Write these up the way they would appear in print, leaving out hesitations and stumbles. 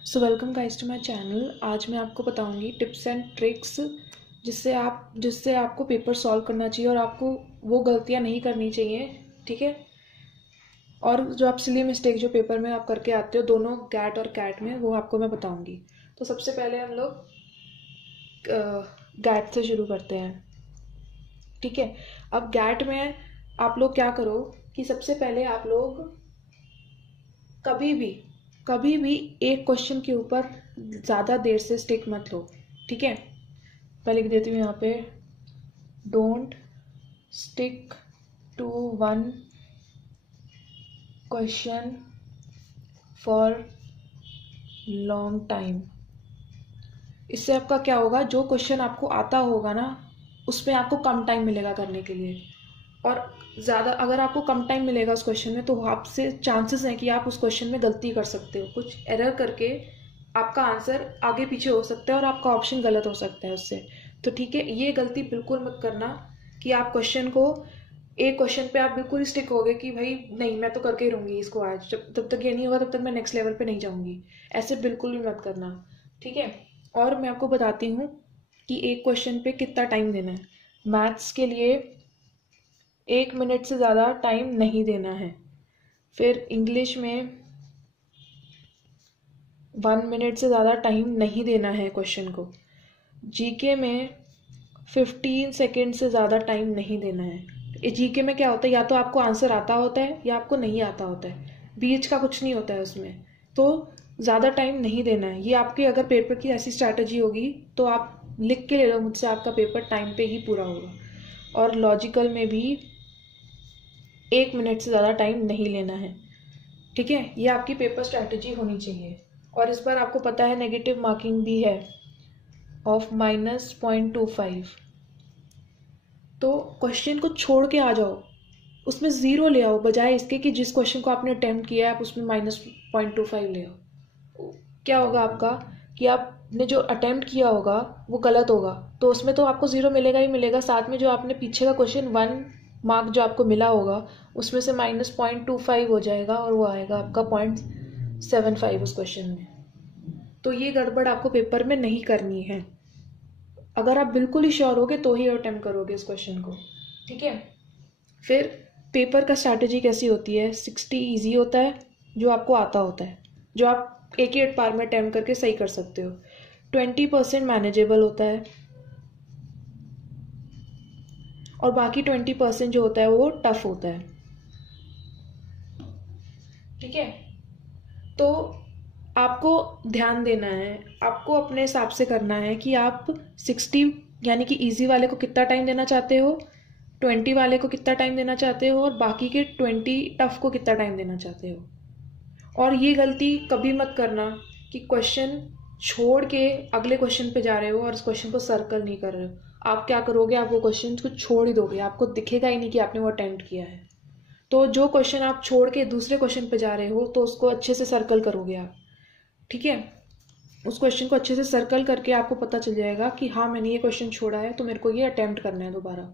So welcome guys to my channel. आज मैं आपको बताऊंगी टिप्स एंड ट्रिक्स जिससे आपको पेपर सॉल्व करना चाहिए और आपको वो गलतियां नहीं करनी चाहिए, ठीक है। और जो आप सिली मिस्टेक जो पेपर में आप करके आते हो दोनों गैट और कैट में, वो आपको मैं बताऊंगी। तो सबसे पहले हम लोग गैट से शुरू करते हैं, ठीक है। अब गैट में आप लोग क्या करो कि सबसे पहले आप लोग कभी भी एक क्वेश्चन के ऊपर ज़्यादा देर से स्टिक मत लो, ठीक है। मैं लिख देती हूँ यहाँ पे, don't stick to one question for long time. इससे आपका क्या होगा, जो क्वेश्चन आपको आता होगा ना उसमें आपको कम टाइम मिलेगा करने के लिए। और ज़्यादा अगर आपको कम टाइम मिलेगा उस क्वेश्चन में, तो आपसे चांसेस हैं कि आप उस क्वेश्चन में गलती कर सकते हो, कुछ एरर करके आपका आंसर आगे पीछे हो सकता है और आपका ऑप्शन गलत हो सकता है उससे। तो ठीक है, ये गलती बिल्कुल मत करना कि आप क्वेश्चन को एक क्वेश्चन पे आप बिल्कुल स्टिक हो गए कि भाई नहीं मैं तो करके ही रहूंगी इसको आज, जब तब तक ये नहीं होगा तब तक मैं नेक्स्ट लेवल पे नहीं जाऊंगी। ऐसे बिल्कुल भी मत करना, ठीक है। और मैं आपको बताती हूँ कि एक क्वेश्चन पे कितना टाइम देना है। मैथ्स के लिए 1 मिनट से ज़्यादा टाइम नहीं देना है। फिर इंग्लिश में 1 मिनट से ज़्यादा टाइम नहीं देना है क्वेश्चन को। जीके में 15 सेकेंड से ज़्यादा टाइम नहीं देना है। जीके में क्या होता है, या तो आपको आंसर आता होता है या आपको नहीं आता होता है, बीच का कुछ नहीं होता है उसमें। तो ज़्यादा टाइम नहीं देना है। ये आपके अगर पेपर की ऐसी स्ट्रैटेजी होगी तो आप लिख के ले लो मुझसे, आपका पेपर टाइम पे ही पूरा होगा। और लॉजिकल में भी 1 मिनट से ज़्यादा टाइम नहीं लेना है, ठीक है। ये आपकी पेपर स्ट्रैटेजी होनी चाहिए। और इस बार आपको पता है नेगेटिव मार्किंग भी है ऑफ -0.25। तो क्वेश्चन को छोड़ के आ जाओ, उसमें 0 ले आओ, बजाय इसके कि जिस क्वेश्चन को आपने अटेम्प्ट किया है आप उसमें -0.25 ले आओ। क्या होगा आपका कि आपने जो अटेम्प्ट किया होगा वो गलत होगा, तो उसमें तो आपको 0 मिलेगा ही मिलेगा, साथ में जो आपने पीछे का क्वेश्चन 1 मार्क जो आपको मिला होगा उसमें से -0.25 हो जाएगा और वो आएगा आपका 0.75 उस क्वेश्चन में। तो ये गड़बड़ आपको पेपर में नहीं करनी है। अगर आप बिल्कुल ही श्योर होगे तो ही अटेम्प्ट करोगे इस क्वेश्चन को, ठीक है। फिर पेपर का स्ट्रैटेजी कैसी होती है, 60 इजी होता है जो आपको आता होता है, जो आप एक ही बार में अटेम्प्ट करके सही कर सकते हो। 20% मैनेजेबल होता है और बाकी 20% जो होता है वो टफ होता है, ठीक है। तो आपको ध्यान देना है, आपको अपने हिसाब से करना है कि आप 60 यानी कि इजी वाले को कितना टाइम देना चाहते हो, 20 वाले को कितना टाइम देना चाहते हो और बाकी के 20 टफ को कितना टाइम देना चाहते हो। और ये गलती कभी मत करना कि क्वेश्चन छोड़ के अगले क्वेश्चन पे जा रहे हो और उस क्वेश्चन को सर्कल नहीं कर रहे हो। आप क्या करोगे, आप वो क्वेश्चन को छोड़ ही दोगे, आपको दिखेगा ही नहीं कि आपने वो अटेम्प्ट किया है। तो जो क्वेश्चन आप छोड़ के दूसरे क्वेश्चन पे जा रहे हो तो उसको अच्छे से सर्कल करोगे आप, ठीक है। उस क्वेश्चन को अच्छे से सर्कल करके आपको पता चल जाएगा कि हाँ मैंने ये क्वेश्चन छोड़ा है तो मेरे को ये अटेम्प्ट करना है दोबारा,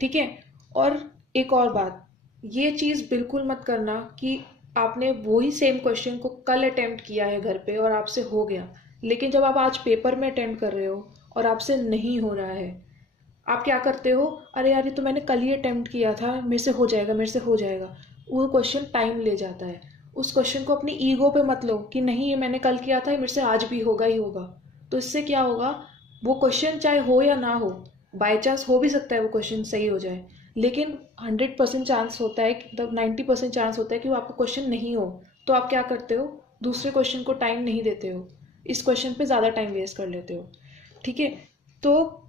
ठीक है। और एक और बात, ये चीज़ बिल्कुल मत करना कि आपने वही सेम क्वेश्चन को कल अटेम्प्ट किया है घर पे और आपसे हो गया, लेकिन जब आप आज पेपर में अटेम्प्ट कर रहे हो और आपसे नहीं हो रहा है, आप क्या करते हो, अरे यार ये तो मैंने कल ही अटेम्प्ट किया था, मेरे से हो जाएगा मेरे से हो जाएगा। वो क्वेश्चन टाइम ले जाता है। उस क्वेश्चन को अपनी ईगो पे मत लो कि नहीं ये मैंने कल किया था, ये मेरे से आज भी होगा ही होगा। तो इससे क्या होगा, वो क्वेश्चन चाहे हो या ना हो, बाय चांस हो भी सकता है वो क्वेश्चन सही हो जाए, लेकिन 100% चांस होता है, मतलब 90% चांस होता है कि वो आपका क्वेश्चन नहीं हो। तो आप क्या करते हो, दूसरे क्वेश्चन को टाइम नहीं देते हो, इस क्वेश्चन पे ज़्यादा टाइम वेस्ट कर लेते हो, ठीक है। तो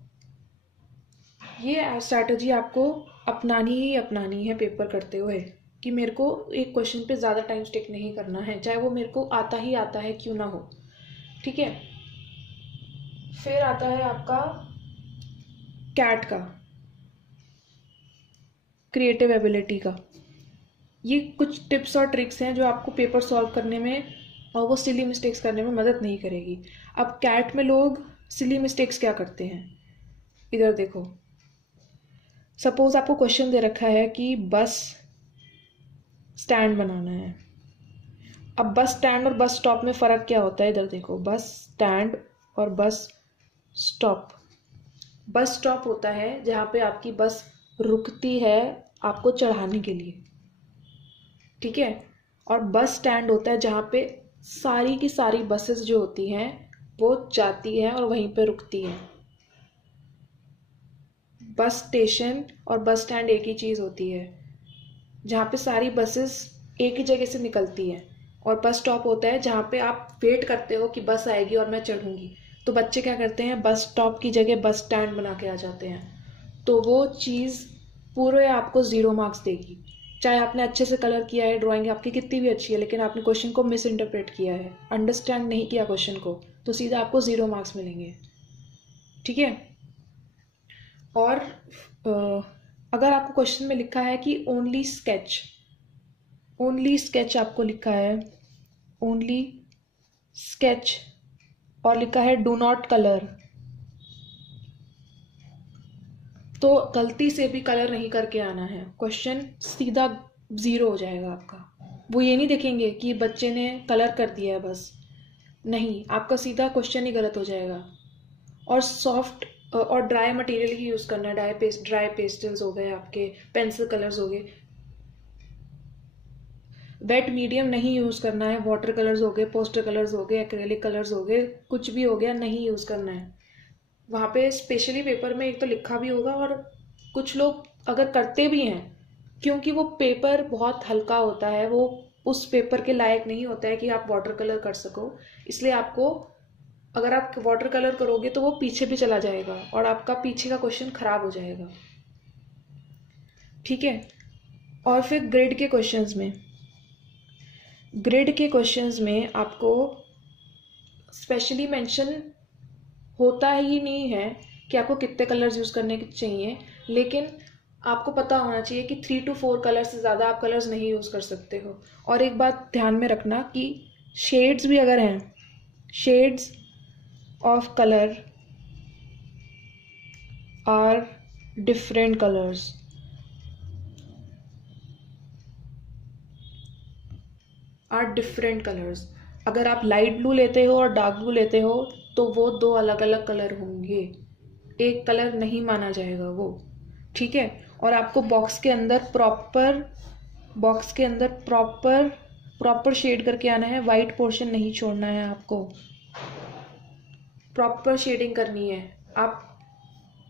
ये स्ट्रैटेजी आपको अपनानी है पेपर करते हुए, कि मेरे को एक क्वेश्चन पे ज़्यादा टाइम स्टिक नहीं करना है, चाहे वो मेरे को आता ही आता है क्यों ना हो, ठीक है। फिर आता है आपका कैट का, क्रिएटिव एबिलिटी का। ये कुछ टिप्स और ट्रिक्स हैं जो आपको पेपर सॉल्व करने में और वो सिली मिस्टेक्स करने में मदद नहीं करेगी। अब कैट में लोग सिली मिस्टेक्स क्या करते हैं, इधर देखो। सपोज आपको क्वेश्चन दे रखा है कि बस स्टैंड बनाना है, अब बस स्टैंड और बस स्टॉप में फ़र्क क्या होता है, इधर देखो, बस स्टैंड और बस स्टॉप। बस स्टॉप होता है जहाँ पे आपकी बस रुकती है आपको चढ़ाने के लिए, ठीक है। और बस स्टैंड होता है जहाँ पे सारी की सारी बसेस जो होती हैं वो जाती हैं और वहीं पे रुकती हैं। बस स्टेशन और बस स्टैंड एक ही चीज़ होती है, जहाँ पे सारी बसेस एक ही जगह से निकलती हैं। और बस स्टॉप होता है जहाँ पे आप वेट करते हो कि बस आएगी और मैं चढ़ूंगी। तो बच्चे क्या करते हैं, बस स्टॉप की जगह बस स्टैंड बना के आ जाते हैं। तो वो चीज़ पूरे आपको 0 मार्क्स देगी। चाहे आपने अच्छे से कलर किया है, ड्राइंग आपकी कितनी भी अच्छी है, लेकिन आपने क्वेश्चन को मिस इंटरप्रेट किया है, अंडरस्टैंड नहीं किया क्वेश्चन को, तो सीधा आपको 0 मार्क्स मिलेंगे, ठीक है। और अगर आपको क्वेश्चन में लिखा है कि ओनली स्केच आपको लिखा है, ओनली स्केच, और लिखा है डू नॉट कलर, तो गलती से भी कलर नहीं करके आना है, क्वेश्चन सीधा 0 हो जाएगा आपका। वो ये नहीं देखेंगे कि बच्चे ने कलर कर दिया है बस, नहीं, आपका सीधा क्वेश्चन ही गलत हो जाएगा। और सॉफ्ट और ड्राई मटेरियल ही यूज़ करना है, ड्राई पेस्टल्स हो गए आपके, पेंसिल कलर्स हो गए। वेट मीडियम नहीं यूज़ करना है, वाटर कलर्स हो गए, पोस्टर कलर्स हो गए, एक्रेलिक कलर्स हो गए, कुछ भी हो गया, नहीं यूज़ करना है। वहाँ पे स्पेशली पेपर में एक तो लिखा भी होगा, और कुछ लोग अगर करते भी हैं, क्योंकि वो पेपर बहुत हल्का होता है, वो उस पेपर के लायक नहीं होता है कि आप वाटर कलर कर सको, इसलिए आपको, अगर आप वाटर कलर करोगे तो वो पीछे भी चला जाएगा और आपका पीछे का क्वेश्चन खराब हो जाएगा, ठीक है। और फिर ग्रिड के क्वेश्चंस में आपको स्पेशली मेंशन होता ही नहीं है कि आपको कितने कलर्स यूज़ करने चाहिए, लेकिन आपको पता होना चाहिए कि 3 to 4 कलर्स से ज़्यादा आप कलर्स नहीं यूज़ कर सकते हो। और एक बात ध्यान में रखना कि शेड्स भी अगर हैं, shades of colour are different colours, अगर आप लाइट ब्लू लेते हो और डार्क ब्लू लेते हो तो वो 2 अलग अलग कलर होंगे, एक कलर नहीं माना जाएगा वो, ठीक है। और आपको बॉक्स के अंदर प्रॉपर शेड करके आना है, वाइट पोर्शन नहीं छोड़ना है, आपको प्रॉपर शेडिंग करनी है। आप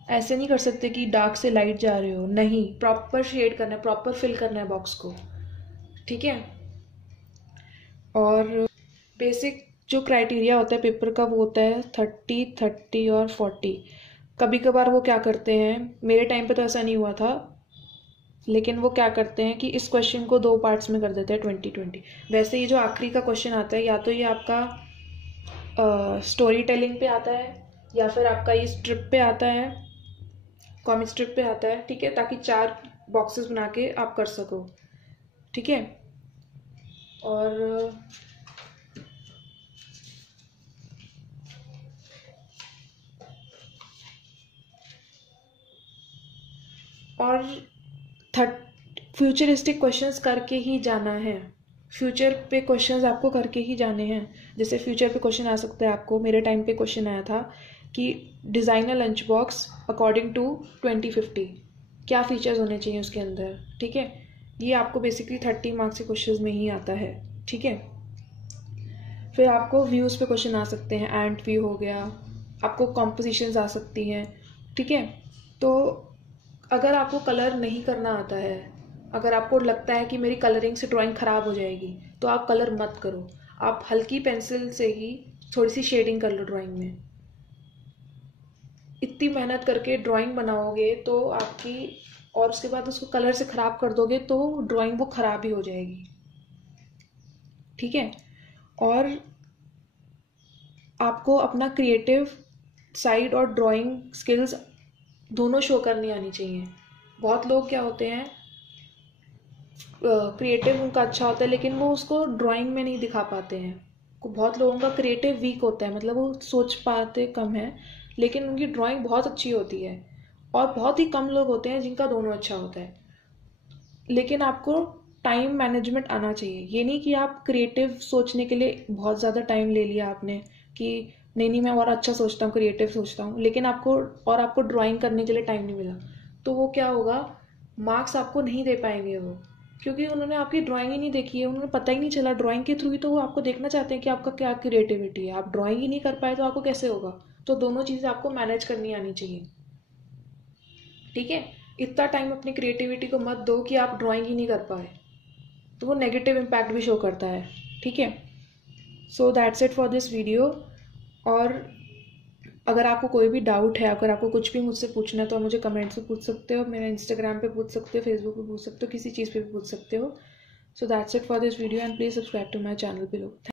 ऐसे नहीं कर सकते कि डार्क से लाइट जा रहे हो, नहीं, प्रॉपर शेड करना है, प्रॉपर फिल करना है बॉक्स को, ठीक है। और बेसिक जो क्राइटेरिया होता है पेपर का वो होता है 30, 30 और 40। कभी कभार वो क्या करते हैं, मेरे टाइम पे तो ऐसा नहीं हुआ था, लेकिन वो क्या करते हैं कि इस क्वेश्चन को 2 पार्ट्स में कर देते हैं, 20-20। वैसे ये जो आखिरी का क्वेश्चन आता है, या तो ये आपका स्टोरी टेलिंग पे आता है, या फिर आपका ये स्ट्रिप पे आता है, कॉमिक स्ट्रिप पे आता है, ठीक है, ताकि 4 बॉक्सेस बना के आप कर सको, ठीक है। और फ्यूचरिस्टिक क्वेश्चंस करके ही जाना है, फ्यूचर पे क्वेश्चंस आपको करके ही जाने हैं। जैसे फ्यूचर पे क्वेश्चन आ सकता है, आपको मेरे टाइम पे क्वेश्चन आया था कि design a lunch box according to 2050, क्या फीचर्स होने चाहिए उसके अंदर, ठीक है। ये आपको बेसिकली 30 मार्क्स के क्वेश्चंस में ही आता है, ठीक है। फिर आपको व्यूज़ पे क्वेश्चन आ सकते हैं, एंट व्यू हो गया, आपको कॉम्पोजिशंस आ सकती हैं, ठीक है। तो अगर आपको कलर नहीं करना आता है, अगर आपको लगता है कि मेरी कलरिंग से ड्राइंग ख़राब हो जाएगी, तो आप कलर मत करो, आप हल्की पेंसिल से ही थोड़ी सी शेडिंग कर लो ड्राइंग में। इतनी मेहनत करके ड्राइंग बनाओगे तो आपकी, और उसके बाद उसको कलर से ख़राब कर दोगे तो ड्राइंग वो ख़राब ही हो जाएगी, ठीक है। और आपको अपना क्रिएटिव साइड और ड्राइंग स्किल्स दोनों शो करनी आनी चाहिए। बहुत लोग क्या होते हैं, क्रिएटिव उनका अच्छा होता है लेकिन वो उसको ड्राइंग में नहीं दिखा पाते हैं। बहुत लोगों का क्रिएटिव वीक होता है, मतलब वो सोच पाते कम है लेकिन उनकी ड्राइंग बहुत अच्छी होती है। और बहुत ही कम लोग होते हैं जिनका दोनों अच्छा होता है। लेकिन आपको टाइम मैनेजमेंट आना चाहिए। ये नहीं कि आप क्रिएटिव सोचने के लिए बहुत ज़्यादा टाइम ले लिया आपने कि नहीं मैं और अच्छा सोचता हूँ, क्रिएटिव सोचता हूँ, लेकिन आपको ड्राइंग करने के लिए टाइम नहीं मिला, तो वो क्या होगा, मार्क्स आपको नहीं दे पाएंगे वो, क्योंकि उन्होंने आपकी ड्राइंग ही नहीं देखी है, उन्होंने पता ही नहीं चला। ड्राइंग के थ्रू ही तो वो आपको देखना चाहते हैं कि आपका क्या क्रिएटिविटी है। आप ड्राइंग ही नहीं कर पाए तो आपको कैसे होगा। तो दोनों चीज़ें आपको मैनेज करनी आनी चाहिए, ठीक है। इतना टाइम अपनी क्रिएटिविटी को मत दो कि आप ड्राइंग ही नहीं कर पाए, तो वो नेगेटिव इम्पैक्ट भी शो करता है, ठीक है। सो that's it for this video. और अगर आपको कोई भी डाउट है, अगर आपको कुछ भी मुझसे पूछना है, तो आप मुझे कमेंट्स में पूछ सकते हो, मेरे इंस्टाग्राम पे पूछ सकते हो, फेसबुक पे पूछ सकते हो, किसी चीज़ पे भी पूछ सकते हो। So that's it for this video and please subscribe to my channel below.